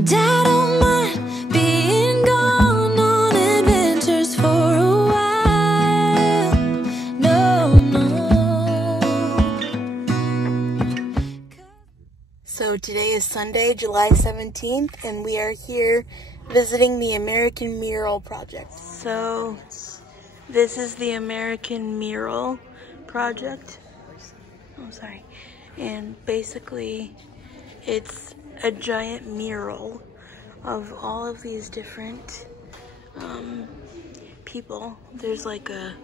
And I don't mind being gone on adventures for a while. No, no. So today is Sunday, July 17th, and we are here visiting the American Mural Project. So this is the American Mural Project. Oh, sorry. And basically, it's a giant mural of all of these different people. There's like a...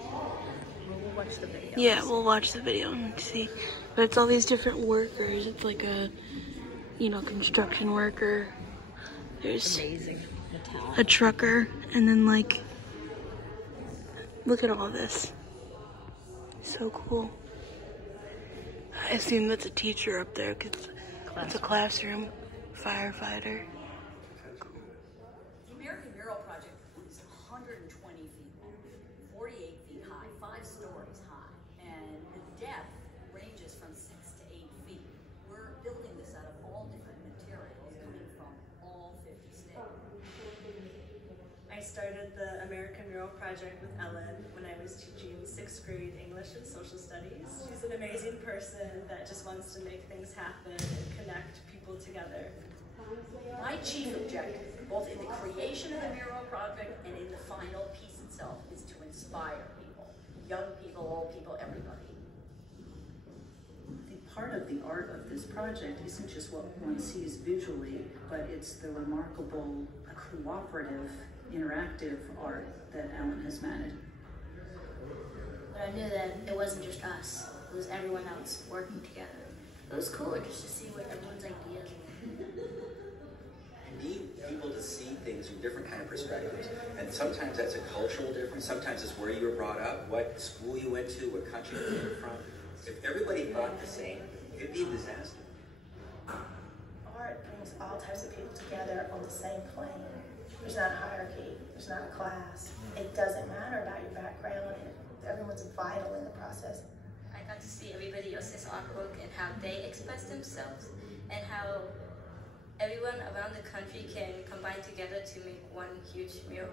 We'll watch the video. Yeah, we'll watch the video and see. But it's all these different workers. It's like a, you know, construction worker. There's Amazing. a trucker, and then like, look at all this. So cool. I assume that's a teacher up there because it's a classroom. Firefighter. The American Mural Project is 120 feet long, 48 feet high, 5 stories high, and the depth ranges from 6 to 8 feet. We're building this out of all different materials coming from all 50 states. I started the American Mural Project with Ellen when I was teaching 6th grade English and Social Studies. She's an amazing person that just wants to make things happen and connect people together. My chief objective, both in the creation of the Mural Project and in the final piece itself, is to inspire people. Young people, old people, everybody. I think part of the art of this project isn't just what one sees visually, but it's the remarkable cooperative, interactive art that Ellen has managed. But I knew that it wasn't just us, it was everyone else working together. It was cooler just to see what everyone's ideas were. You need people to see things from different kind of perspectives. And sometimes that's a cultural difference, sometimes it's where you were brought up, what school you went to, what country you came from. If everybody thought the same, it'd be a disaster. Art brings all types of people together on the same plane. There's not a hierarchy, there's not a class. It doesn't matter about your background, everyone's vital in the process. I got to see everybody else's artwork and how they express themselves and how everyone around the country can combine together to make one huge mural.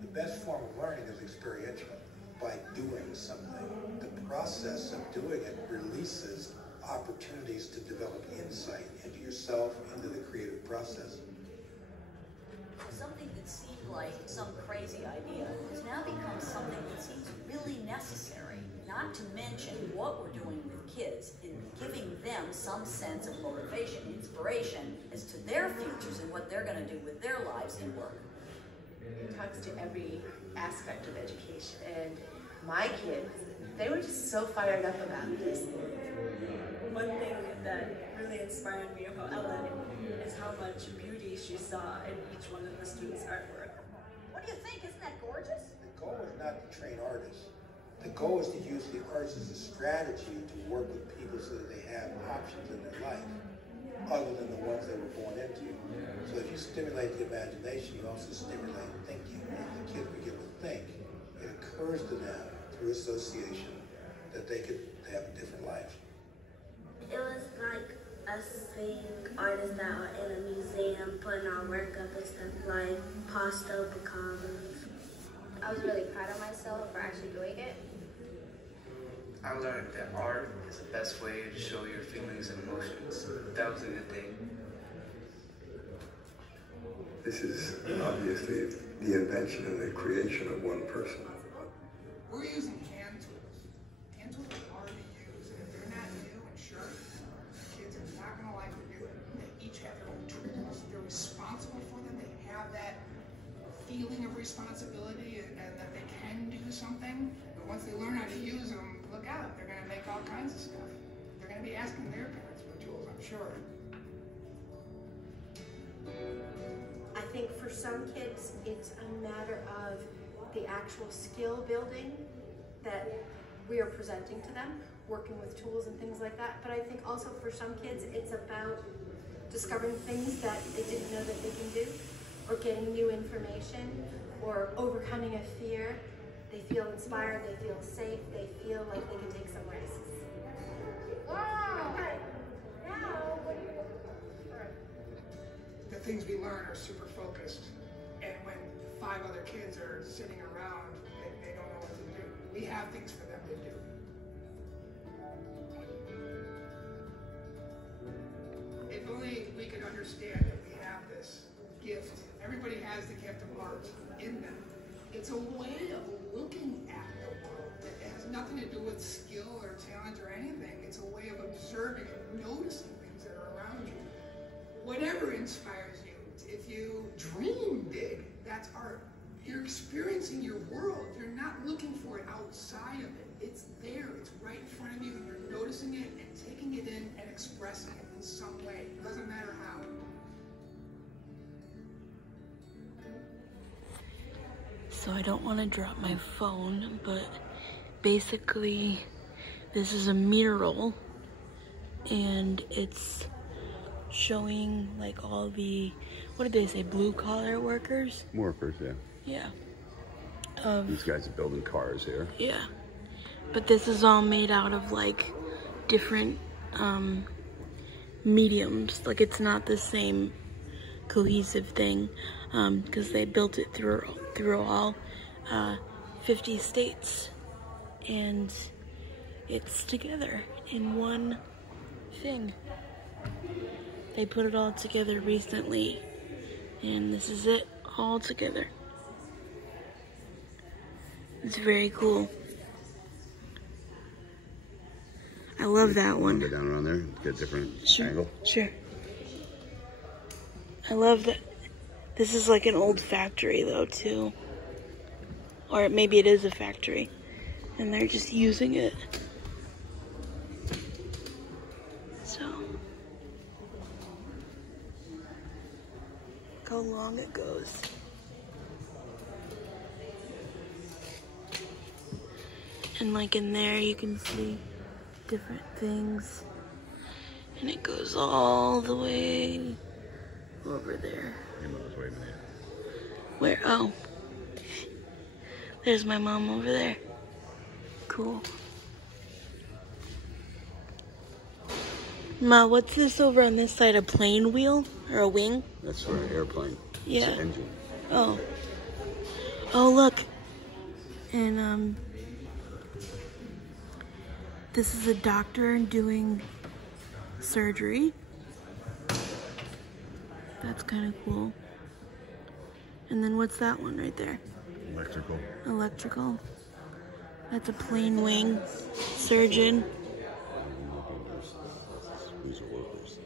The best form of learning is experiential, by doing something. The process of doing it releases opportunities to develop insight into yourself, into the creative process. Something that seemed like some crazy idea has now become something that seems really necessary, not to mention what we're doing with kids in giving them some sense of motivation, inspiration as to their futures and what they're going to do with their lives and work. It talks to every aspect of education, and my kids, they were just so fired up about this. One thing that really inspired me about Ellen is how much beauty she saw in each one of the students' artwork. What do you think? Isn't that gorgeous? The goal is not to train artists. The goal is to use the arts as a strategy to work with people so that they have options in their life other than the ones they were born into. So if you stimulate the imagination, you also stimulate thinking. And the kids begin to think. It occurs to them through association that they could have a different life. It was like us being artists that were in a museum, putting our work up and stuff like pastel picabas. I was really proud of myself for actually doing it. I learned that art is the best way to show your feelings and emotions. That was a good thing. This is obviously the invention and the creation of one person. We're using hand tools. Hand tools are hard to use, and if they're not new and sharp, kids are not going to like to do it. They each have their own tools. They're responsible for them. They have that feeling of responsibility and that they can do something. But once they learn how to use them, look out. They're going to make all kinds of stuff. They're going to be asking their parents for tools, I'm sure. I think for some kids, it's a matter of the actual skill building that we are presenting to them, working with tools and things like that. But I think also for some kids, it's about discovering things that they didn't know that they can do, or getting new information, or overcoming a fear. They feel inspired, they feel safe, they feel like they can take some risks. Wow! Okay. Now, we're things we learn are super focused. And when 5 other kids are sitting around, they don't know what to do. We have things for them to do. If only we could understand that we have this gift. Everybody has the gift of art in them. It's a way of looking at the world. It has nothing to do with skill or talent or anything. It's a way of observing and noticing things that are around you. Whatever inspires you. If you dream big, that's art. You're experiencing your world. You're not looking for it outside of it. It's there. It's right in front of you. And you're noticing it and taking it in and expressing it in some way. It doesn't matter how. So I don't want to drop my phone, but basically this is a mural and it's showing like all the, what did they say, blue collar workers? Workers, yeah. Yeah. These guys are building cars here. Yeah. But this is all made out of like different mediums. Like it's not the same cohesive thing because they built it through all 50 states, and it's together in one thing. They put it all together recently, and this is it all together. It's very cool. I love that one. Go down around there, get a different angle. Sure. I love that. This is like an old factory though too. Or maybe it is a factory. And they're just using it. So. Look how long it goes. And like in there you can see different things. And it goes all the way over there. Where? Oh. There's my mom over there. Cool. Ma, what's this over on this side? A plane wheel? Or a wing? That's for an airplane. Yeah. It's an engine. Oh. Oh, look. And, this is a doctor doing surgery. That's kind of cool. And then what's that one right there? Electrical. Electrical. That's a plane wing surgeon. These are workers.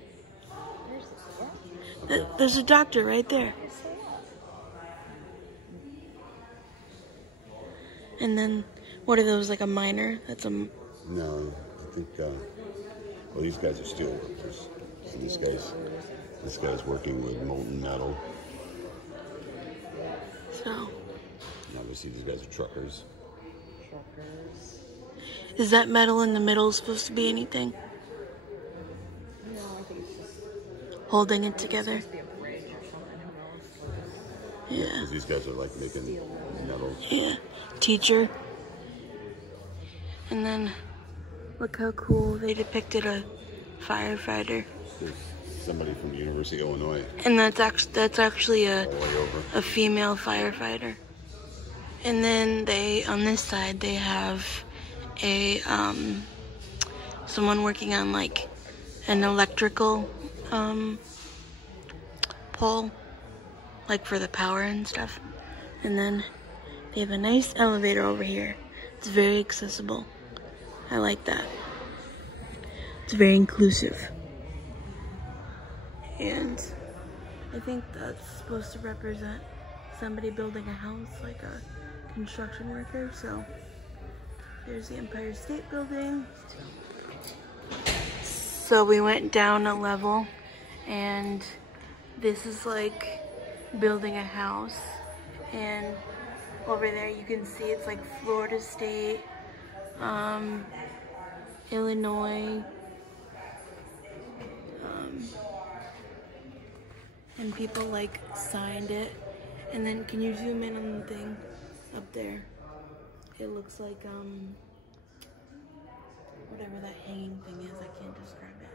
There's a doctor right there. And then, what are those, like a miner? That's a... No, I think, well, these guys are steel workers. So this guy's working with molten metal. So. And obviously these guys are truckers. Is that metal in the middle supposed to be anything? No, I think it's just holding it together. It's supposed to be a bridge or something. Yeah. Because these guys are like making metal. Yeah. Teacher. And then look how cool they depicted a firefighter. There's somebody from the University of Illinois. And that's actually a female firefighter. And then on this side they have a someone working on like an electrical pole, like for the power and stuff. And then they have a nice elevator over here. It's very accessible. I like that. It's very inclusive. And I think that's supposed to represent somebody building a house, like a construction worker. So there's the Empire State Building. So we went down a level, and this is like building a house. And over there you can see it's like Florida State, Illinois, and people like signed it. And then can you zoom in on the thing up there? It looks like whatever that hanging thing is, I can't describe it.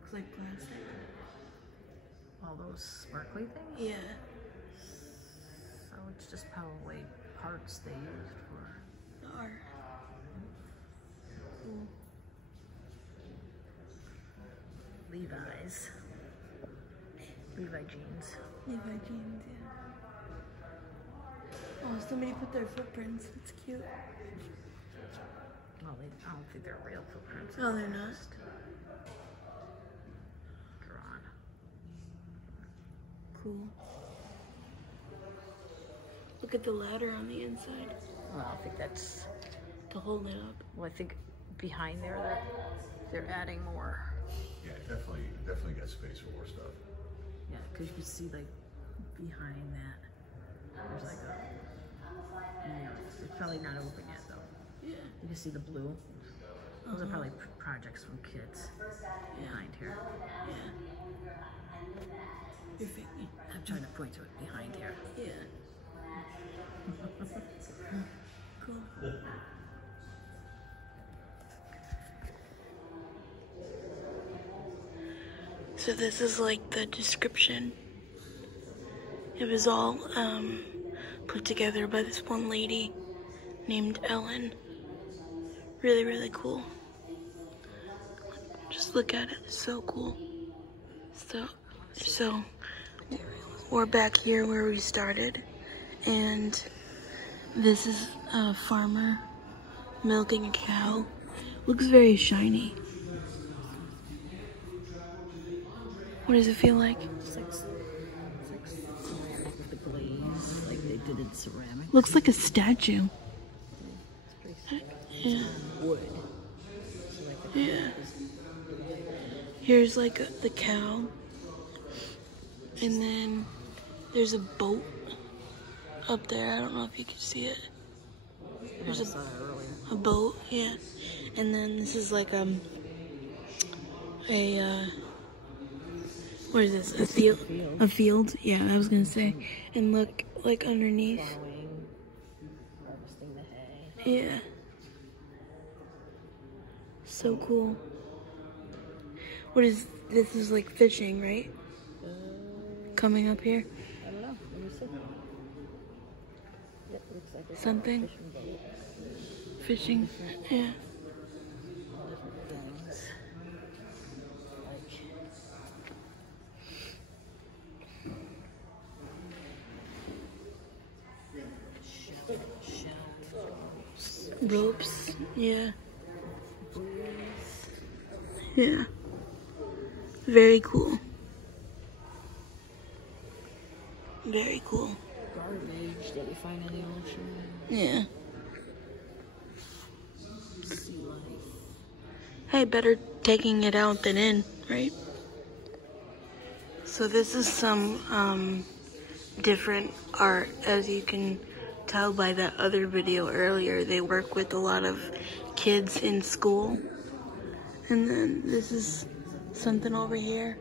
Looks like plastic. all those sparkly things? Yeah. So it's just probably parts they used for the art. Cool. Levi's. Levi jeans. Levi jeans, yeah. Oh, somebody put their footprints. That's cute. Well, I don't think they're real footprints. Oh, they're not? Drawn. Cool. Look at the ladder on the inside. Well, I think that's to hold it up. Well, I think behind there they're adding more. Yeah, definitely got space for more stuff. Yeah, because you can see like behind that, there's like a mirror. It's probably not open yet though. Yeah. You can see the blue. Those are probably projects from kids behind here. Yeah. You're faking. I'm trying to point to it behind here. Yeah. Cool. So this is like the description. It was all put together by this one lady named Ellen. Really, really cool. Just look at it, it's so cool. So we're back here where we started, and this is a farmer milking a cow. Looks very shiny. What does it feel like? It's like the glaze, like they did in ceramic. Looks like a statue. Yeah. Wood. Yeah. Here's like the cow. And then there's a boat up there. I don't know if you can see it. There's a boat, yeah. And then this is like what is this? A field? A field? Yeah, I was gonna say. And look, like underneath. Harvesting the hay. Yeah. So cool. What is this? Is like fishing, right? Coming up here. I don't know. Let me see. It looks like it's Something. a fishing boat. Fishing. Yeah. Different things. Like Ropes. Yeah. Yeah. Very cool. Very cool. Garbage that we find in the ocean. Yeah. Sea life. Hey, better taking it out than in, right? So this is some different art, as you can tell by that other video earlier. They work with a lot of kids in school. And then this is something over here.